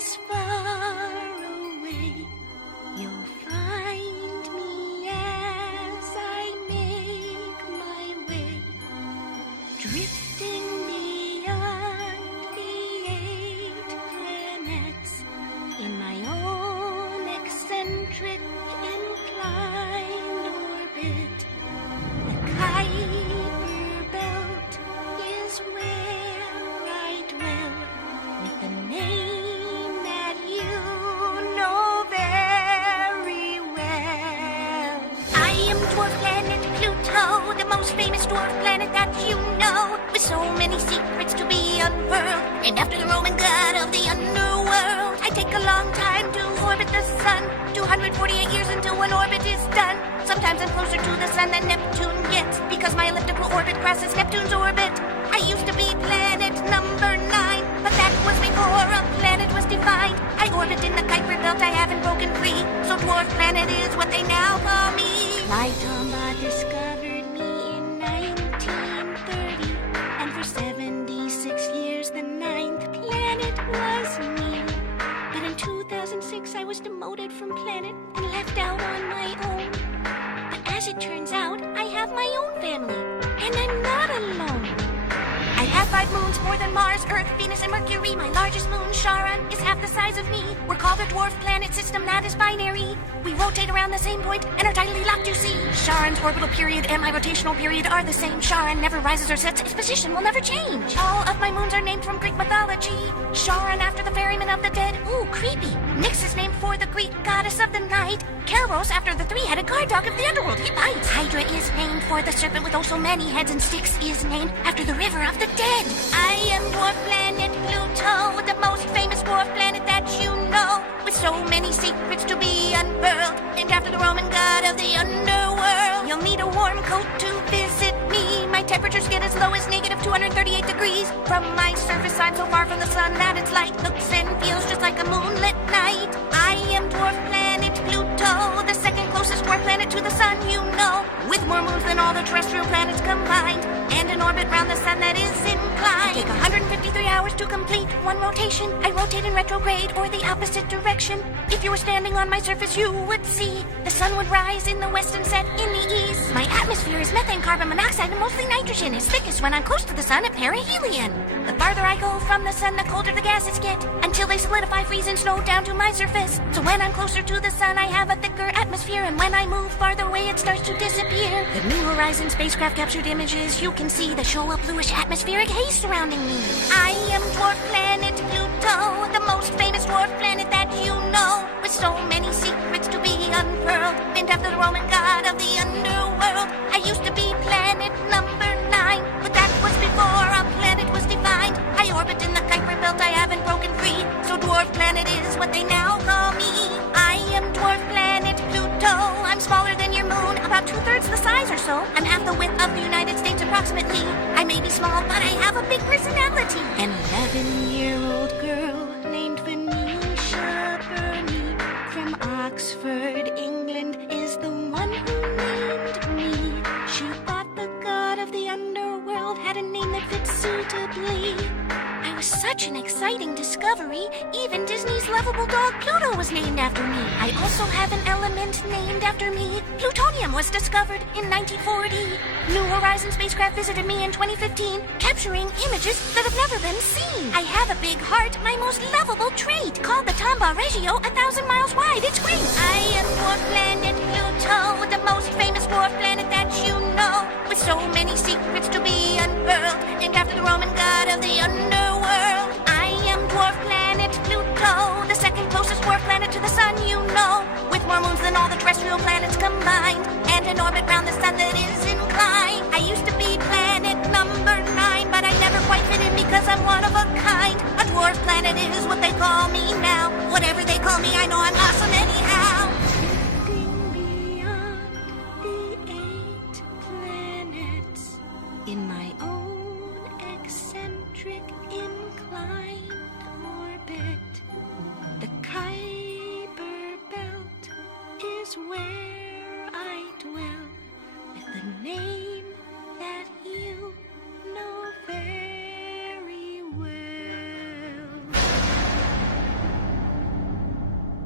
as far away. You'll find me as I make my way, drifting beyond the 8 planets in my own eccentric inclined orbit. The Kuiper Belt is where I dwell, with a name that you know very well. I am dwarf planet Pluto, the most famous dwarf planet that you know, with so many secrets to be unfurled. And after the Roman god of the underworld, I take a long time to orbit the sun, 248 years until one orbit is done. Sometimes I'm closer to the sun than Neptune gets, because my elliptical orbit crosses Neptune's orbit. I used to be planet number 9, but that was before a planet was defined. I orbit in the Kuiper Belt, I haven't broken free, so dwarf planet is what they now call me. My Tomba discovered me in 1930, and for 76 years the 9th planet was me. But in 2006 I was demoted from planet and left out on my own. But as it turns out, I have my own family, and I'm not alone. I have 5 moons, more than Mars, Earth, Venus, and Mercury. My largest moon, Charon, is half the size of me. We're called a dwarf planet system that is binary. We rotate around the same point and are tightly locked, you see. Charon's orbital period and my rotational period are the same. Charon never rises or sets. Its position will never change. All of my moons are named from Greek mythology. Charon after the ferryman of the dead. Ooh, creepy. Nyx is named for the Greek goddess of the night. Keros after the 3-headed guard dog of the underworld. He bites. Hydra is named for the serpent with oh so many heads, and Styx is named after the river of the dead. I am dwarf planet Pluto, the most famous dwarf planet that you know, with so many secrets to be unfurled, named after the Roman god of the underworld. You'll need a warm coat to visit me. My temperatures get as low as negative 238 degrees. From my surface, I'm so far from the sun that its light looks and feels just like a moonlit night. I am dwarf planet Pluto, the second closest dwarf planet to the sun, you know, with more moons than all the terrestrial planets combined, and an orbit round the sun that is inclined. Take 153 hours to complete one rotation. I rotate in retrograde or the opposite direction. If you were standing on my surface, you would see the sun would rise in the west and set in the east. My atmosphere is methane, carbon monoxide, and mostly nitrogen. It's thickest when I'm close to the sun at perihelion. The farther I go from the sun, the colder the gases get, until they solidify, freeze, and snow down to my surface. So when I'm closer to the sun, I have a thicker atmosphere, and when I move farther away, it starts to disappear. The New Horizons spacecraft captured images you can see that show a bluish atmospheric haze surrounding me. I am dwarf planet Pluto, the most famous dwarf planet that you know, with so many secrets to be unfurled, named after the Roman god of the underworld. I used to be planet number 9, but that was before a planet was defined. I orbit in the Kuiper Belt, I haven't broken free, so dwarf planet is what they now call me. I am dwarf planet Pluto. I'm smaller than your moon, about 2/3 the size or so. I'm half the width of the United States approximately. I may be small, but I have a big personality. An 11-year-old girl named Venetia Burney from Oxford, England, is the one who named me. She thought the god of the underworld had a name that fit suitably. I was such an exciting discovery, even Disney's lovable dog Pluto was named after me. I also have an element named after me. Plutonium was discovered in 1940. New Horizons spacecraft visited me in 2015, capturing images that have never been seen. I have a big heart, my most lovable trait, called the Tomba Regio, 1,000 miles wide. It's great. I am dwarf planet Pluto, the most famous dwarf planet that you know, with so many secrets to be unfurled, named after the Roman god of the underworld. I am dwarf planet Pluto, the second closest dwarf planet to the sun, you know, with more moons than all the terrestrial planets combined, and an orbit round the sun that is inclined. I used to be planet number 9, but I never quite fit in because I'm one of a kind. A dwarf planet is what they call me now. Whatever they call me, I know I'm